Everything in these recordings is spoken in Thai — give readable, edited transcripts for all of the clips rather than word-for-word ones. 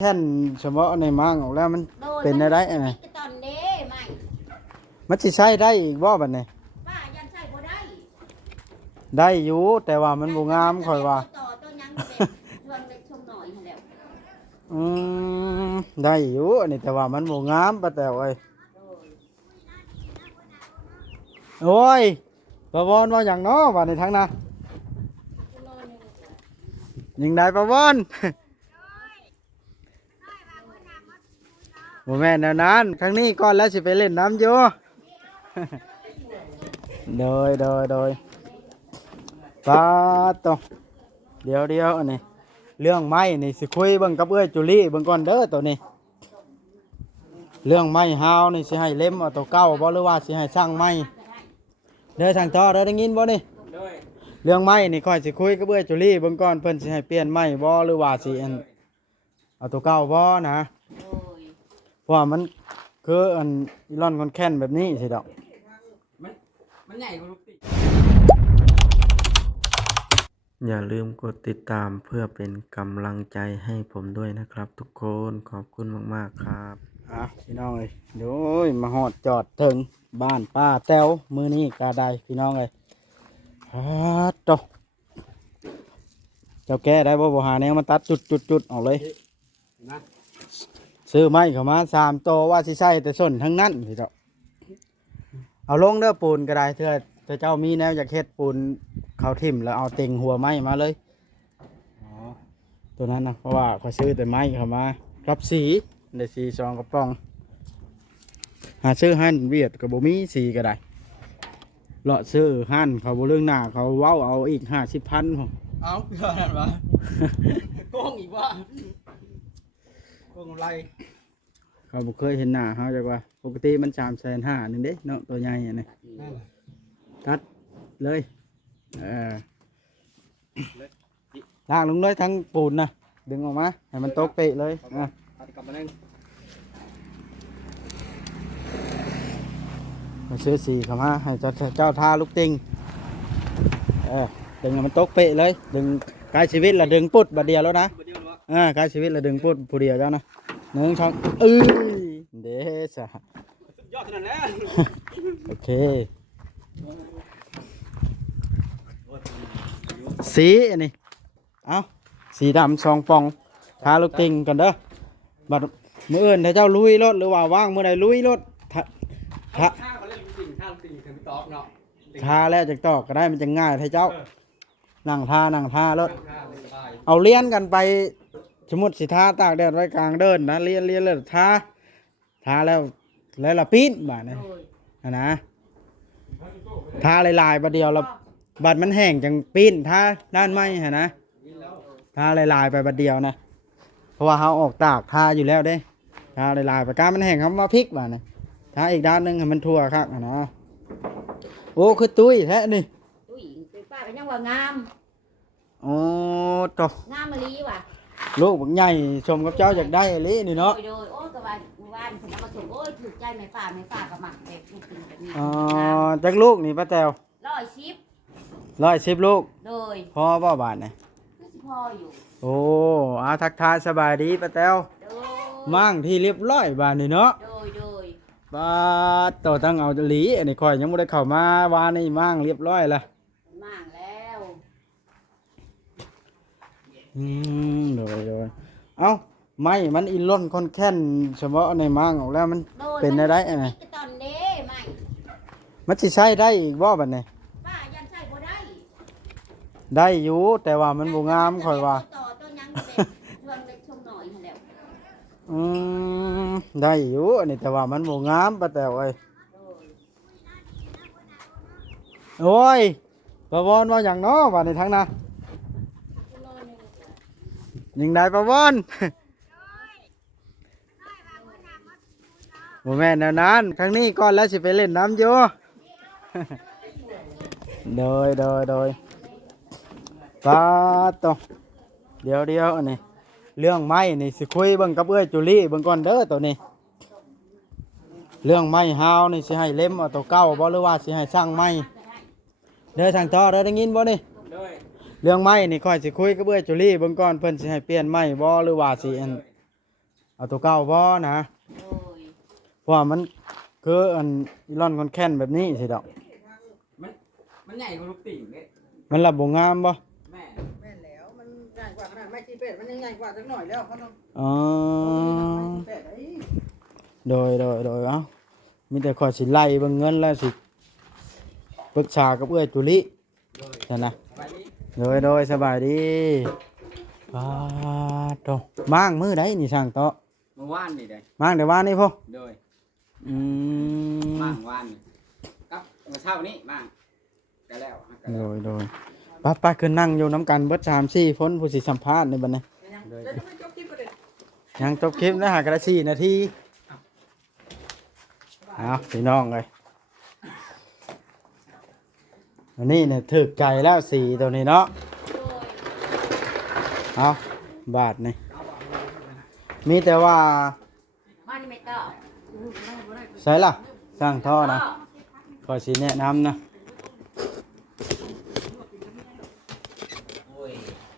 แท่นเฉพาะในมังออกแล้วมันเป็นได้ไงตอนเด้ไม่มันสิใช้ได้อีกบ่บัดนี้ป้ายันใช้บ่ได้ได้อยู่แต่ว่ามันบ่งามค่อยว่าต่อต้นยังเป็นชวนเล็กชมหน่อยหั่นแหล้วอืได้อยู่อันนี้แต่ว่ามันบ่งามปะแต่เอ้ยโอ้ยประวอนว่าอย่างน้อว่าในทั้งน่ะยิงได้ประวอนบ่แม่นแนวนั้นครั้งนี้ก่อนแล้วสิไปเล่นน้ำอยู่โดยปาตอเดี๋ยวอันนี้เรื่องไม้นี่สิคุยเบิ่งกับเอ้ยจุลี่เบิ่งก่อนเด้อตัวนี้เรื่องไม้ฮาวนี่สิให้เล่มเอาตัวเก่าบ่หรือว่าสิให้สร้างไม้เด้อทางต่อเด้อได้ยินบ่นี่เรื่องไม้นี่ค่อยสิคุยกับเอ้ยจุลี่เบิ่งก่อนเพิ่นสิให้เปลี่ยนไม้บ่หรือว่าสิเอาตัวเก่าบ่นะเพราะว่ามันคืออันอีลอนคอนแคนแบบนี้สิดอกมันใหญ่กว่าลูกติอย่าลืมกดติดตามเพื่อเป็นกำลังใจให้ผมด้วยนะครับทุกคนขอบคุณมากๆครับพี่น้องเอ้ยโดยมาหอดจอดถึงบ้านป้าแต้วมือนี้กาได้พี่น้องเอ้ยโตเจ้าแก้ได้บ่หาแนวมาตัดจุดออกเลยซื้อไม้เข้ามา3 โตว่าสิใช่แต่ส้นทั้งนั้นพี่เจ้าเอาลงเด้อปูนก็ได้เถอะแต่เจ้ามีแนวอยากเฮ็ดปูนเขาทิ่มแล้วเอาเต็งหัวไม้มาเลยตัวนั้นนะเพราะว่าเขาซื้อแต่ไม้เข้ามากับสีได้สี2 กระป๋องหาซื้อหั่นเวียดกับบ่มีสีก็ได้เลาะซื้อหั่นเขาบ่เรื่องหน้าเขาเว้าเอาอีก50,000ผมเอาเพื่อนวะโกงอีกว่าโกงอะไรเขาบ่เคยเห็นหน้าเขาจักว่าปกติมัน350,000นึงเด้เนาะตัวใหญ่อันนี้ตัดเลยลากลงเลยทั้งปูนนะดึงออกมาให้มันตกเปะเลยมาซื้อสีเข้ามาให้เจ้าทาลูกติงดึงให้มันตกเปะเลยดึงกายชีวิตละดึงปุดบัดเดียวแล้วนะกายชีวิตละดึงปุดผู้เดียวเจ้านะ1 ช่องเดชะยอดขนาดนั้นโอเคสีอันนี้เอาสีดำ2 ปองทาลูกติงกันเด้อบัดมื้ออื่นถ้าเจ้าลุยรถหรือว่าว่างมื้อใดลุยรถทาเล่นจริงท่าจริงถึงตอกเนาะทาแล้วจากตอกก็ได้มันจะง่ายให้เจ้านั่งทารถเอาเลี้ยนกันไปสมมุติสิทาตากแดดไว้กลางเดินนะเลี้ยนเลยทาแล้วละปีนบาดนี้นะทาลายๆบัดเดียวแล้วบัดมันแห้งจังปีนทาด้านไม้ฮะนะทาลายๆไปบัดเดียวนะเพราะว่าเขาออกตากทาอยู่แล้วเด้ทาลายๆไปการมันแห้งเขามาพลิกบาดนี้ทาอีกด้านนึงให้มันทั่วครับนะโอ้คือตุ้ยแท้นี่ตุ้ยเป็นป้าเป็นยังว่างามโอ้ตงามมะลิว่ะลูกบักใหญ่ชมกับเจ้าอยากได้อลินี่เนาะโดยโอ้กะว่าเมื่อวานผมเอามาส่งโอ้ยถูกใจแม่ป้าก็มักแบบนี้กินแบบนี้จักลูกนี่ป้าแตว110ลูกโดยพอบ่บาทนะคือสิพออยู่โอ้ทักทายสบายดีป้าแตวมั่งที่เรียบร้อยบาทนี่เนาะโดยบ้าต่อตั้งเอาหลีอันนี้ค่อยยังไม่ได้เข้ามาวานี่มั่งเรียบร้อยละมั่งแล้วโดยเอ้าไม่มันอินล้นคอนแค้นเฉพาะในมั่งออกแล้วมันเป็นได้ไงตอนเด้ไม่มันสิใช้ได้อีกบ่บัดนี้ป้ายันใช้บ่ได้ได้อยู่แต่ว่ามันบ่งามค่อยว่าต่อต้นยังเป็นชวนเล็กชมหน่อยหั่นแหล้วได้อยู่อันนี้แต่ว่ามันบ่งามปะแต่เอ้ยโอ้ยประวอนว่าอย่างน้อว่าในทั้งน่ะยิงได้ประวอนบ่แม่นแนวนั้นครั้งนี้ก่อนแล้วสิไปเล่นน้ำอยู่โดยปาตอเดี๋ยวอันนี้เรื่องไม้นี่สิคุยเบิ่งกับเอ้ยจุลี่เบิ่งก่อนเด้อตัวนี้เรื่องไม้ฮาวนี่สิให้เล่มเอาตัวเก่าบ่หรือว่าสิให้สร้างไม้เด้อทางต่อเด้อได้ยินบ่นี่เรื่องไม้นี่ค่อยสิคุยกับเอ้ยจุลี่เบิ่งก่อนเพิ่นสิให้เปลี่ยนไม้บ่หรือว่าสิ เอาตัวเก่าบ่นะ โดย เพราะว่ามันคืออันอีลอนคอนแคนแบบนี้สิดอก มันใหญ่กว่าลูกติ่งเด้ มันระบบงามบ่ แม่ แม่นแล้วมันใหญ่กว่าขนาดไม้ชีเป็ดมันยังใหญ่กว่าสักหน่อยแล้วเขาต้อง อ๋อ ไม้ชีเป็ดไอ้ โดยเอ้ามีแต่ขอยสิไล่เบิ่งเงินแล้วสิปรึกษากับเอื้อยจุลิ โดย ซั่นนะ ไปนี้ โดยสบายดีโตมั่างมือใดนี่ช่างโตะ เมื่อวานนี่เด้ มั่างเดี๋ยวว่านี่พ่อ โดย อืม บ้างวานนี่กับเมื่อเช้านี้บ้างก็แล้วก็ โด แล้ว ยป้าคือนั่งอยู่น้ำกันเบิด3-4คนผู้สิสัมภาษณ์ในบัดนี้ ยังเดี๋ยวจะไม่จบคลิปก็ได้ ยังจบคลิปนะหากระ4นาทีเอาพี่น้องเลยอันนี้เนี่ยถึกใจแล้วสีตัวนี้เนาะ โดย เอาบาทนี่มีแต่ว่า มานี่ไม่ต่อ ใส่ล่ะสร้างท่อนะขอสิแนะนำนะ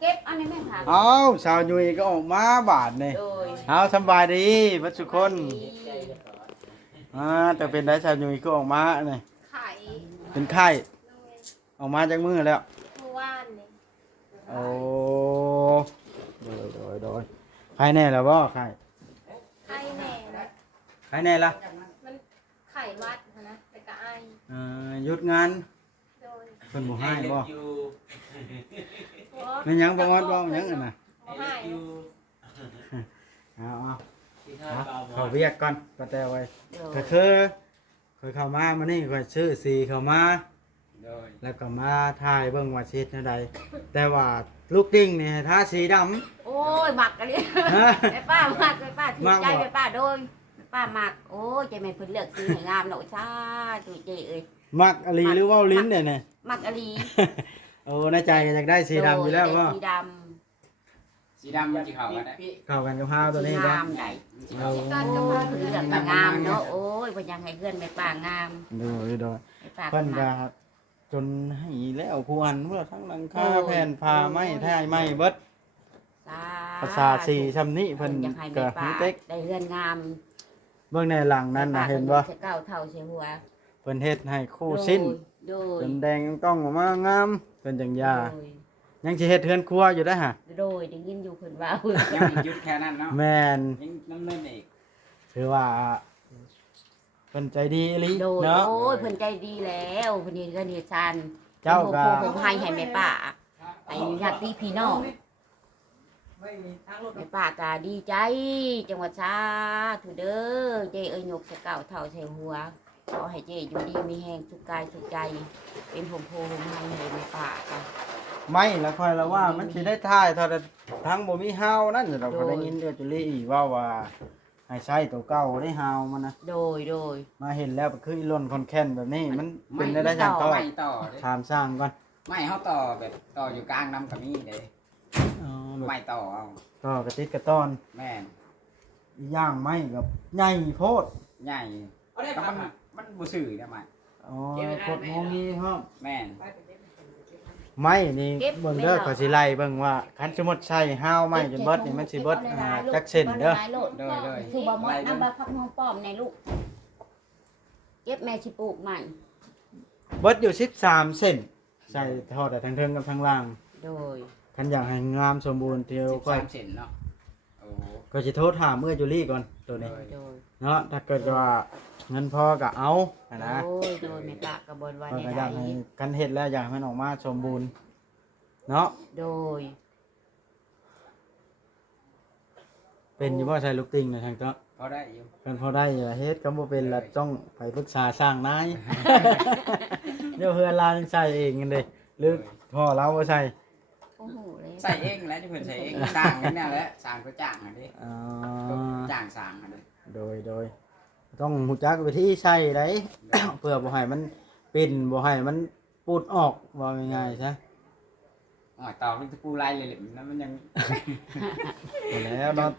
เก็บอันนี้ไม่ค่ะ เอาสาวยุยก็ออกมาบาทนี่ โดย เอาสำบายดีเบัดทุกคนแต่เป็นได้สาวยุยก็ออกมาเนี่ย ไข่ เป็นไข้ออกมาจากมือแล้ว เมื่อวานนี่ โอ้โดยไข้แน่แล้วบ่ไข้ ไข่แหน่นะ ไข้แน่ละ มันไข่วัดนะแต่ก็ไอ หยุดงาน โดย เพิ่นบ่ให้บ่ หัว แม่นหยังบ่งอดบ่หยังอันน่ะ บ่ให้ เอาเขาเวียกก่อนก็แต่ไว้ โดย ก็คือเคยเข้ามามื้อนี้ข่อยซื้อสีเข้ามา โดย แล้วก็มาถ่ายเบิ่งว่าสิเฮ็ดแนวใดแต่ว่าลูกดิ้งนี่ให้ทาสีดำ โอ้ยหมักกันเลย ฮะ ไอ้ป้าหมักไอ้ป้าถือใจ มักบ่ ไอ้ป้าโดยไอ้ป้าหมักโอ้ยใจแม่นเพิ่นเลือกสีให้งามเนาะจ้าตุยเจเอ้ย มักอลีหรือเว่าลิ้นเนี่ยเนี่ย หมักอลี โอ้ในใจอยากได้สีดำอยู่แล้ว โด ว่า สีด สีดำมันจะเข้ากันได้ เข้ากันกับผ้า ำ ตัว สี นี้ งา นะ มได้ เอา การจะมา เพิ่นเลือกมางามเนาะโอ้ยเพิ่นยังให้เพื่อนแม่ป้างาม ดู ไอ้ป้า เพิ่น ก็ ก็ มัก จนให้แล้วผู้อันเพื่อทั้งหลังคาแผ่นผ้าไม้ท้ายไม้เบิด ภาษาทสีซำนี้เพิ่น อยากให้ ก็ แม่ป้า มีเต็ก ได้เรือนงาม เบิ่งในหลังนั้นน่ะเห็นบ่ ใส่เก้าเท่าใส่หัว เพิ่นเฮ็ดให้คู่สิ้น โดย จนแดงต้องออกมางามเพิ่นจังยา โดย ยังสิเฮ็ดเฮือนครัวอยู่ได้อฮะ โดยได้ยินอยู่เพิ่นว่า ยังมียุดแค่นั้นเนาะ แม่น ยังน้ำเล่นอีก ถือว่าเพิ่นใจดีอีหลี โดย เนาะ โอ้ยเพิ่นใจดีแล้วเพิ่นเฮ็ดเรือนเฮ็ดซาน เจ้าก็ ผมให้แม่ป้าให้ญาติพี่น้อง ไม่มีทางรถ แม่ป้าก็ดีใจจังหวัดชาถูเด้อเจ้เอ้ยยกใส่เก้าเท่าใส่หัวขอให้เจ้อยู่ดีมีแฮงสุขกายสุขใจ เป็นผมโพผมให้ให้แม่ป้าค่ะ ไม่แล้วค่อยละว่ามันสิได้ท่ายเท่าแต่ทั้งบ่มีฮาวนั่นเราก็ได้ยินเดือจุลีว่าให้ใช้ตัวเก่าได้ฮาวมันนะ โดย มาเห็นแล้วก็คืออีล่นคอนแคนแบบนี้มันเป็นได้จังต่อ ไม่ต่อเด้ ถามสร้างก่อน ไม่เขาต่อแบบต่ออยู่กลางน้ำกับมีเลย อ๋อแบบ ไม่ต่อเอา ต่อกระติดกระต้อน แม่น อีย่างไม้กับใหญ่โพด ใหญ่ก็มันบูสื่อได้ไหม อ๋อโคตรโมงีฮะ แม่น ไม้นี่เบิ่งเด้อเขาสิไล่เบิ่งว่าคันสมมุติใช้ฮาวไม้จนเบิดนี่มันสิเบิดจักเส้นเด้อ โดย คือบ่หมดน้ำบาพักน้องป้อมในลูกเก็บแม่สิปลูกใหม่ เบิดอยู่13เส้นใส่ทอดแต่ทั้งเทิงกับทั้งล่าง โดย คันอยากให้งามสมบูรณ์เที่ยวค่อย 13 เซนเนาะโอ้โห ก็จะโทษถามเมื่อจุลี่ก่อนตัวนี้ โดย เนาะถ้าเกิดว่าเงินพอก็เอาอะนะ โดยแม่ป้าก็บ่นว่า ก็ ใน อ ใด ยากให้กันเห็ดแล้วอยากให้มันออกมาสมบูรณ์เนาะ โดย เป็นอยู่ว่าใช้ลูกติงในทางเจ้า พอได้อยู่ กันพอได้อยู่เฮ็ดก็บ่เป็นละต้องไปปรึกษาสร้างนาย เดี๋ยวเฮือนลาจังใส่เองกันเด้หรือพ่อเราบ่ใส่ โอ้โหเลย ใส่เองแล้วที่เพิ่นใส่เองสร้างนี่แหละสร้างก็จ้างอันนี้ อ๋อ จ้างสร้างอันนี้ โดยต้องรู้จักวิธีใช้ได้ เพื่อบ่ให้มันเป็นบ่ให้มันปูดออกว่าง่ายๆซะ อ๋อต่อเป็นตะปูลายเลยแล้วมันยัง หมดแล้วเนาะ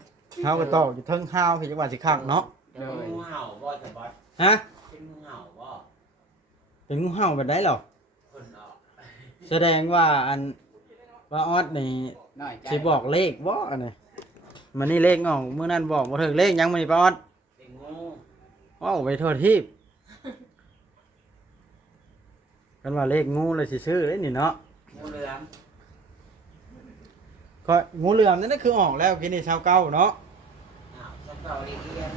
เฮาก็ตอกอยู่เทิงห้าวคือจังหวัดสิคักเนาะ โดย งูเห่าบ่จะบอส ฮะ เป็นงูเห่าบ่ เป็นงูเห่าแบบใดเหรอ คนออก แสดงว่าว่าออดนี่ น้อยใจ สิบอกเลขบ่อันนี้ มันนี่เลขออกมื้อนั้นบอกบ่ถึงเลขยังมื้อนี้ป้าออด เด็กงู ว้าวไปโทษทีบกันว่าเลขงูเลยสิซื้อเลยนี่เนาะ งูเหลือม ก็งูเหลือมนั่นนะคือออกแล้วกินนี่ชาวเก่าเนาะ สักเก่าเรียน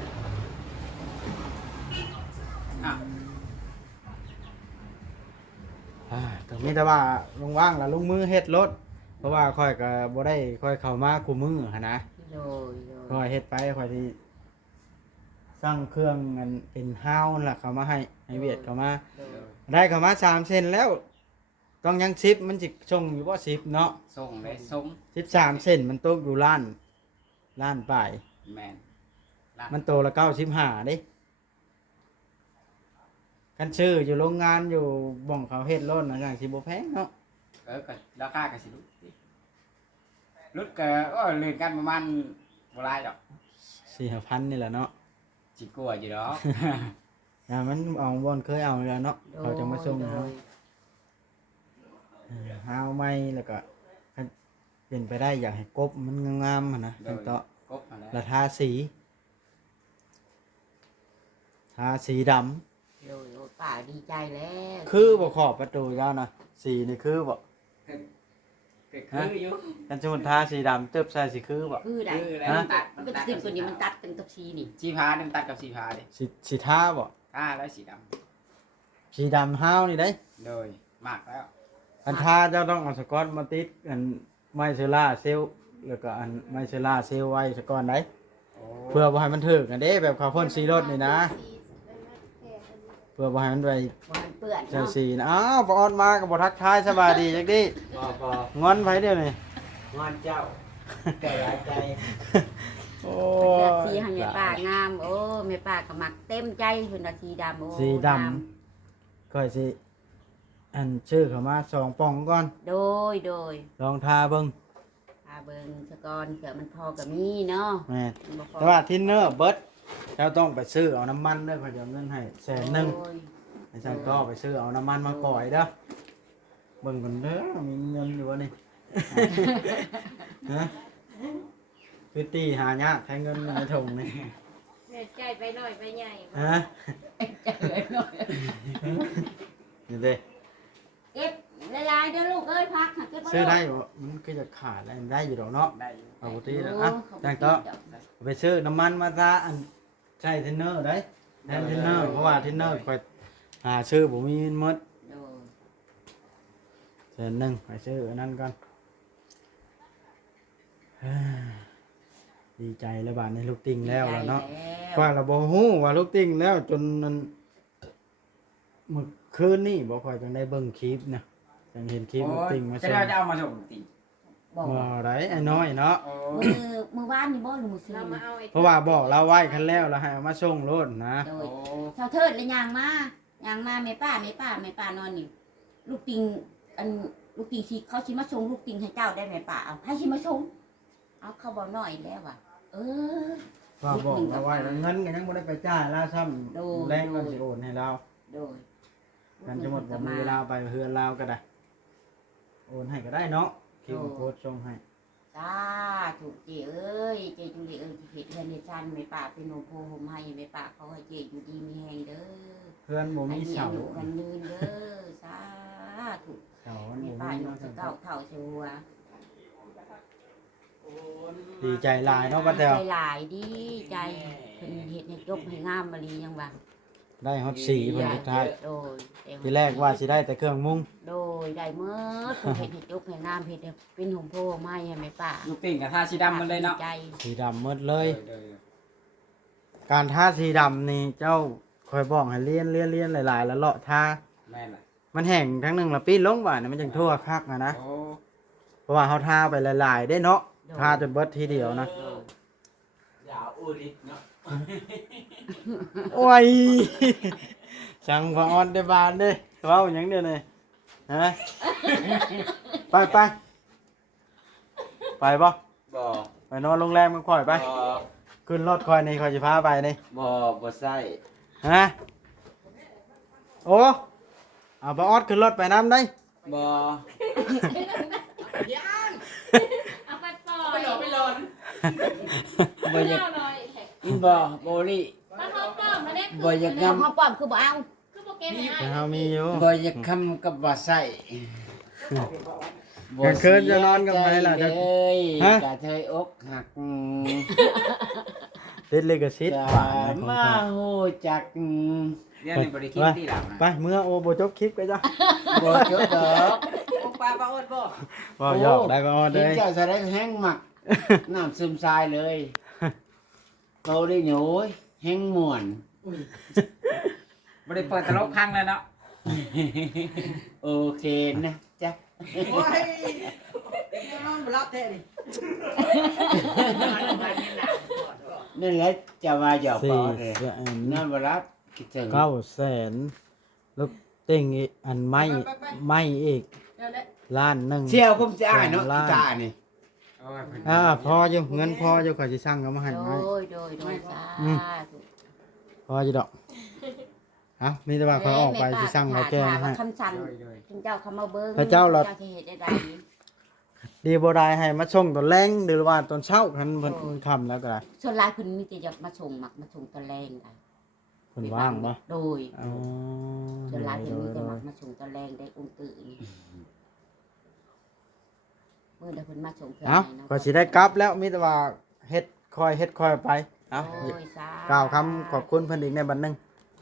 ก็มีแต่ว่าว่างๆแล้วลงมือเฮ็ดรถเพราะว่าค่อยก็บ่ได้ค่อยเข้ามาคู่มือหันนะ โดย ค่อยเฮ็ดไปค่อยสิสร้างเครื่องมันเป็นฮาวนั่นล่ะเข้ามาให้เวียดเข้ามา โดย ได้เข้ามา3เซนแล้ว ต้องยัง10มันสิส่งอยู่บ่10เนาะ ส่งเลยส่ง 13เซนมันตกอยู่ล้านปลาย แมน มันโตละ95เด้กันชื่ออยู่โรงงานอยู่บ่องเขาเฮ็ดรถนะจังสิบ่แพงเนาะ ก็ราคาก็สิรุดก็เล่นกันประมาณบ่หลายดอก 4,000นี่แหละเนาะ สิกลัวอยู่ดอก มันเอาบ่อนเคยเอาแล้วเนาะ โดย เขาจะมาส่ง โด เฮาย ฮาวใหม่แล้วก็เป็นไปได้อยากให้กบมันงามๆหั่นนะ โดย ต่อก บอะไร แล้วทาสีดำ โดยโอ้ป้าดีใจแล้ว คือบ่ขอบประตูเจ้านะสีนี่คือบ่ คืออยู่ กันสมมุติทาสีดำตึบใส่สิคือบ่ คือได้ คือแล้ว ฮะ ตัด มันก็สิ่งตัวนี้มันตัดกันกับชีนี่ สีพาดึงตัดกับสีพาดิ สิทาบ่ ถ้าแล้วสีด สีดำฮาวนี่ได้ ำโดยมากแล้ว อันทาเจ้าต้องเอาสกอตมาติดอันไมเซล่าเซลล์แล้วก็อันไมเซล่าเซลล์ไว้สกอนได้ โอ้ เพื่อบ่ให้มันถึกอันเด้แบบเขาพ่นสีรถนี่นะ เพื่อบ่ให้มันไป ว่ามันเปื้อน เจ้า เนาะ สีนะอ้าวบ่ออนมาก็บ่ทักทายสบายดีจักดิ บ่ งอนไผเด้อนี่ งอนเจ้าแก่หลายใจ โอ้ เลือกสีให้แม่ป้างามโอ้แม่ป้าก็มักเต็มใจเพิ่นว่าสีดำโอ้ สีดำ งาม ค่อยสิอันชื่อเขามา2ป่องก่อน โดย ลองทาเบิ่ง พาเบิ่งสะกอนเผื่อมันพอกับมีเนาะ แม่น มันบ่พอ แต่ว่าทินเนอร์เบิดเจ้าต้องไปซื้อเอาน้ำมันเด้อเขาจะเอาเงินให้100,000 โอ้ย ไอ้จังก็ไปซื้อเอาน้ำมันมาก่อยเด้อเบิ่งก่อนเด้อมีเงินอยู่วะนี่ ฮะคือตีหายากใช้เงินในถุงนี่ เด็ดใจไปหน่อยไปใหญ่ ฮะ จะเหลือหน่อย นี่เด้ เก็บหลายๆเด้อลูกเอ้ยพักหาเก็บบ่ ซื้อได้บ่มันก็จะขาดได้อยู่ดอกเนาะ ได้อยู่ ปกติแล้วอ่ะจังก็ไปซื้อน้ำมันมาซะอันใช้เทนเนอร์ได้แทนเทนเนอร์เพราะว่าเทนเนอร์ค่อยหาซื้อบ่มีเงินหมด โดย เส้นหนึงไปซื้ออันนั้นก่อนเฮ้ยดีใจแล้วบาดนี้ลูกติ่งแล้วล่ะเนาะ ได้ ว่าเราบ่ฮู้ว่าลูกติ่งแล้วจนนั้นเมื่อคืนนี่บ่ค่อยจังได้เบิ่งคลิปนะจังเห็นคลิปลูกติ่งมา จะ ส่ง ได้จะเอามาส่งติ บอก บ่ได้ไอ้น้อยเนาะ โอ้ มือวานนี่บ่หรือมือซื้อ เรามาเอาไอ้ เพราะว่าบอกเราไว้คันแล้วแล้วให้เอามาส่งโลดนะ โด โอ้ ยชาวเทิดเลยยางมายางมาแม่ป้านอนนี่ลูกติงอันลูกติงสิเขาสิมาส่งลูกติงให้เจ้าได้แม่ป้าเอาให้สิมาส่งเอาเขาบอกน้อยแล้วว่ะเออ ว่าบอกเราไว้แล้วเงินก็ยังบ่ได้ไปจ่ายล่าซ้ำ โด แรงก็สิโอนให้เรา โดย กันจะหมดบ่มีเวลาไปเฮือนเราก็ได้โอนให้ก็ได้เนาะคิวโค้ดส่งให้ สาถูกเจเอ้ยเจจุลีเอ้ยเฮ็ดเฮือนเฮ็ดชานแม่ป้าเป็นโนโพห่มให้แม่ป้าเขาให้เจอยู่ดีมีแฮงเด้อ เพื่อนบ่มีเสา ให้อยู่กันยืนเด้อสาธุ เสามัน แม่ บ่ ป้า มี อยู่ เนาะ จะเก่าเท่าเชัว ดีใจหลายเนาะป้าแตว ใจหลายดีใจเพิ่นเฮ็ดให้จบให้งามมาลียังว่า ได้ฮอตสีเพิ่นสุดท้าย โดยแต่ ทีแรกว่าสิได้แต่เครื่องมุง โดยได้เมื่อเพิ่นเฮ็ดให้จบให้งามเฮ็ดให้เป็นหงโพไม้ให้แม่ป้า ลูกติ่งกับท่าสีดำมันเลยเนาะ ใจ สีดำหมดเลย เออ การทาสีดำนี่เจ้าคอยบอกให้เลียนหลายๆแล้วเลาะทา แม่นล่ะ มันแห้งทั้งหนึงละปีนลงบ่านี่มันจังทั่วคักนะ โอ้ เพราะว่าเฮาทาไปหลายๆได้เนาะทาจนเบิดทีเดียวนะ อย่าอูริดเนาะ โอ้ยสั่งพอออนได้บานเด้เว้าหยังเด้อนี่ฮะไปไปบ่ บ่ ไปนอนโรงแรมกันค่อยไป บ่ ขึ้นรถค่อยนี่ค่อยสิพาไปนี่ บ่ใส่ ฮะโอ้เอาบ่ออดขึ้นรถไปน้ำได้ บ่ เอาไปปล่อ ไป ย หลอนไปหลอน ฮ บ่อยาก เจ้าหน่อยแขก อินบ่โบลี่ มาเข้าป้อมมาเด็ก บ่อยาก เรื่อง งำ ข้าวป้อมคือบ่เอา คือโปรแกรมให้ แต่เฮามีอยู่ บ่อยากคำกับว่าใส่ กลางคืนจะนอนกับใครล่ะจะ เอ้ย ฮะ กะเทยอกหัก ติดลิขสิทธิ์ จะ ป่านนะ มาฮู้จัก เรื่องนี้บริคิดที่หลังนะ ไปเมื่อโอบ่จบคลิปไปจ้ะ บ่จบดอก ของปลาปลาอดบ่ บ่หยอกได้บ่ออดเล กิน ย เจ้าแสดงแห้งหมัก น้ำซึมทรายเลยโตได้หนูแห้งม่วน บริเปิดตลกพังเลยเนาะ โอเคนะจ๊ะ โอ้ยนอนบ่หลับแท้นี่ นั่นแหละจะว่าหยอก สี่ พอเลย แสน นั่นบ่รับคิดถึง 900,000ลูกเต็งอีกอันไม่อีก เดี๋ยวเด้ ล้านหนึง เชี่ยวคุ้มจะอ่านเนาะ ล้ อีตานี่ โอ้ยเพิ่น พออยู่เงินพออยู่ข่อยสิสั่งเขามาให้ โด ไหม โดยสาธุ พออยู่ดอกเอ้ามีแต่ว่าเขาออกไปสิสั่งเขาแกงให้ คำสั่ง โดยโดย ถึงเจ้าคำมาเบิ้ง พระเจ้าเรา สิเฮ็ดได้ใด ดีบ่ได้ให้มาส่งตอนแรงหรือว่าตอนเช้าคันเพิ่นค่ำแล้วก็ได้ ส่วนหลายเพิ่นมีแต่จะมาส่งมักมาส่งตะแรงได้ เพิ่นว่างบ่ โดย อ๋อ ส่วนหลายเพิ่นมีแต่มักมาส่งตะแรงได้องค์ตื่นเมื่อใดเพิ่นมาส่งเพิ่น เอ้า ให้เนาะ ก็สิได้กลับแล้วมีแต่ว่าเฮ็ดคอยไปเอ้า โอ้ยสาธุ กล่าวคำขอบคุณเพิ่นอีกในบัดหนึง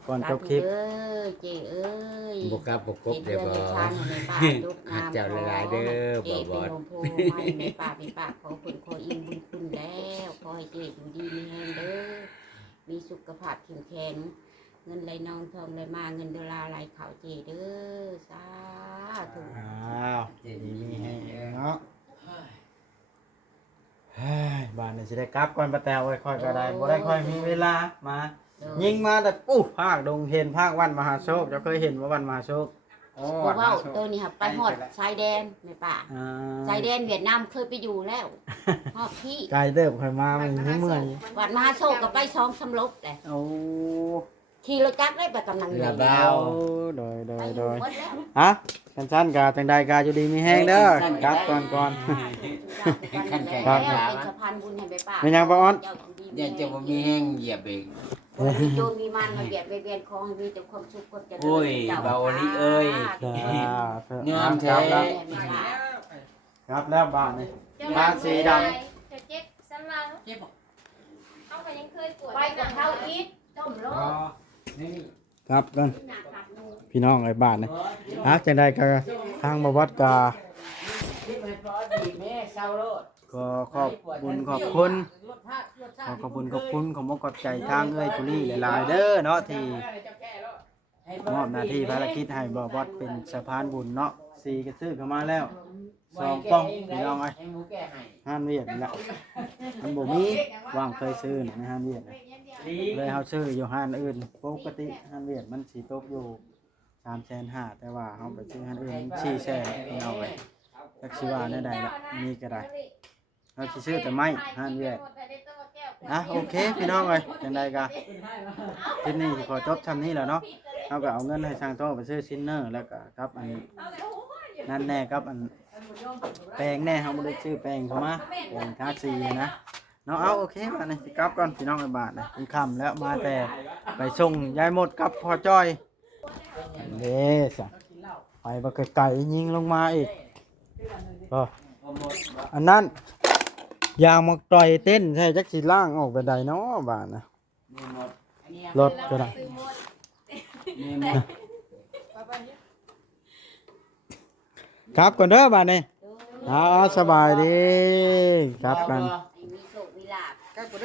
ก่อนจบคลิป เอ้ยเจ้เอ้ย บ่กลับบ่กบ เฮ็ เดี๋ยว เดื บ่ อนในชานในป่าลูก หัก น้ำ เจ้าหลายๆเด้อ เจ้ บ่ เป็น บ่ หลวงพ่อมาในป่าเป็นป่าขอคุณขออิ่มบุญคุณแล้วขอให้เจ้อยู่ดีมีแรงเด้อมีสุขภาพแข็งแรงเงินไหลนองทองไหลมาเงินดอลลาร์ไหลเข้าเจ้เด้อสาธุ อ้าวดีมีให้เนาะเฮ้ยบ้านนี่สิได้กลับก่อนป้าแตวไว้ค่อยก็ได้บ่ได้ค่อยมีเวลามา ยิงมาแต่ปุ๊ภาคดงเห็นภาควันมหาโชคเจ้าเคยเห็นว่าวันมหาโชค โอ้ บ่ ย เว้าตัวนี้ค่ะไปฮอดชายแดนในป่า อ่า ชายแดนเวียดนามเคยไปอยู่แล้วฮอดที่ ไกลเติบค่อยมามันเมื่อย วัดมหาโชคก็ไปช่องสำลบแหละ โอ้ ขี่รถจักรได้ไปกำลัง ระ ไป เบา โดย อยู่ โดย หมดแล้ว ฮะสั้นๆกาจังใดกาอยู่ดีมีแห้งเด้อกลับก่อน เป็นสะพานบุญให้ไปป่า ไม่ยังปะออน อย่าจะบ่มีแห้งเหยียบเอง มีโยมมีมันมาเบียดไปเบียนคองให้มีแต่ความสุขความเจริญ โอ้ยเบาลิเอ้ย งามแท้ ครับแล้วบ้านนี่ บ้านสีด จะเจ็บสันหลัง เจ็บบ่ เขาก็ยังเคยปวด ไปกับเขาอีกต้มโล อ๋อก นี่ ครับก่อน หน้ากัดหนู พี่น้องไอ้บ้านนี่ฮะจังใดก็ทางบวัดกา คิดให้พอดีแม่เศร้าโลด ก็ขอบคุณขอบคุณขอบคุณขอมกใจทางเอ้ยจุลี่หลายๆเด้อเนาะที่มอบหน้าที่ภารกิจให้บวัดเป็นสะพานบุญเนาะสีก็ซื้อเข้ามาแล้วสองกล้องพี่น้องไอ้ ให้หมูแก้ให้ ห้านเวียดนี่แหละมันบ่มีว่างเคยซื้อในห้านเวียดน่ะเลยเฮาซื้ออยู่ห้านอื่นปกติห้านเวียดมันสิตกอยู่350,000แต่ว่าเฮาไปซื้อห้านอื่น400,000พี่น้องเอ้ยจักสิว่าแนวใดล่ะมีก็ได้เฮาสิซื้อแต่ไม้ห้านเวียดโอเคพี่น้องเอ้ยจังไดก็คลิปนี้สิขอจบทำนี้แล้วเนาะเฮาก็เอาเงินให้ช่างโตไปซื้อซินเนอร์แล้วก็ครับอันนั่นแน่ครับอันแปรงแน่เฮาบ่ได้ซื้อแปรงเข้ามาแปรงทาสีนะเนาะเอาโอเคมานี่สิกลับก่อนพี่น้องไอ้บาทนะเป็นค่ำแล้วมาแต่ไปส่งยายหมดกับพ่อจ้อยเด้สะไปบ่ไกลๆยิงลงมาอีกก็อันนั้นยางมาต่อยเต้นใช่จักสิล่างออกไปใดเนาะบาทนะ มีหมด รถก็ได้ มีหมด ครับก่อนเด้อบาทนี่สบายดีครับกัน มีโชคมีลาภ ใกล้บ่ได้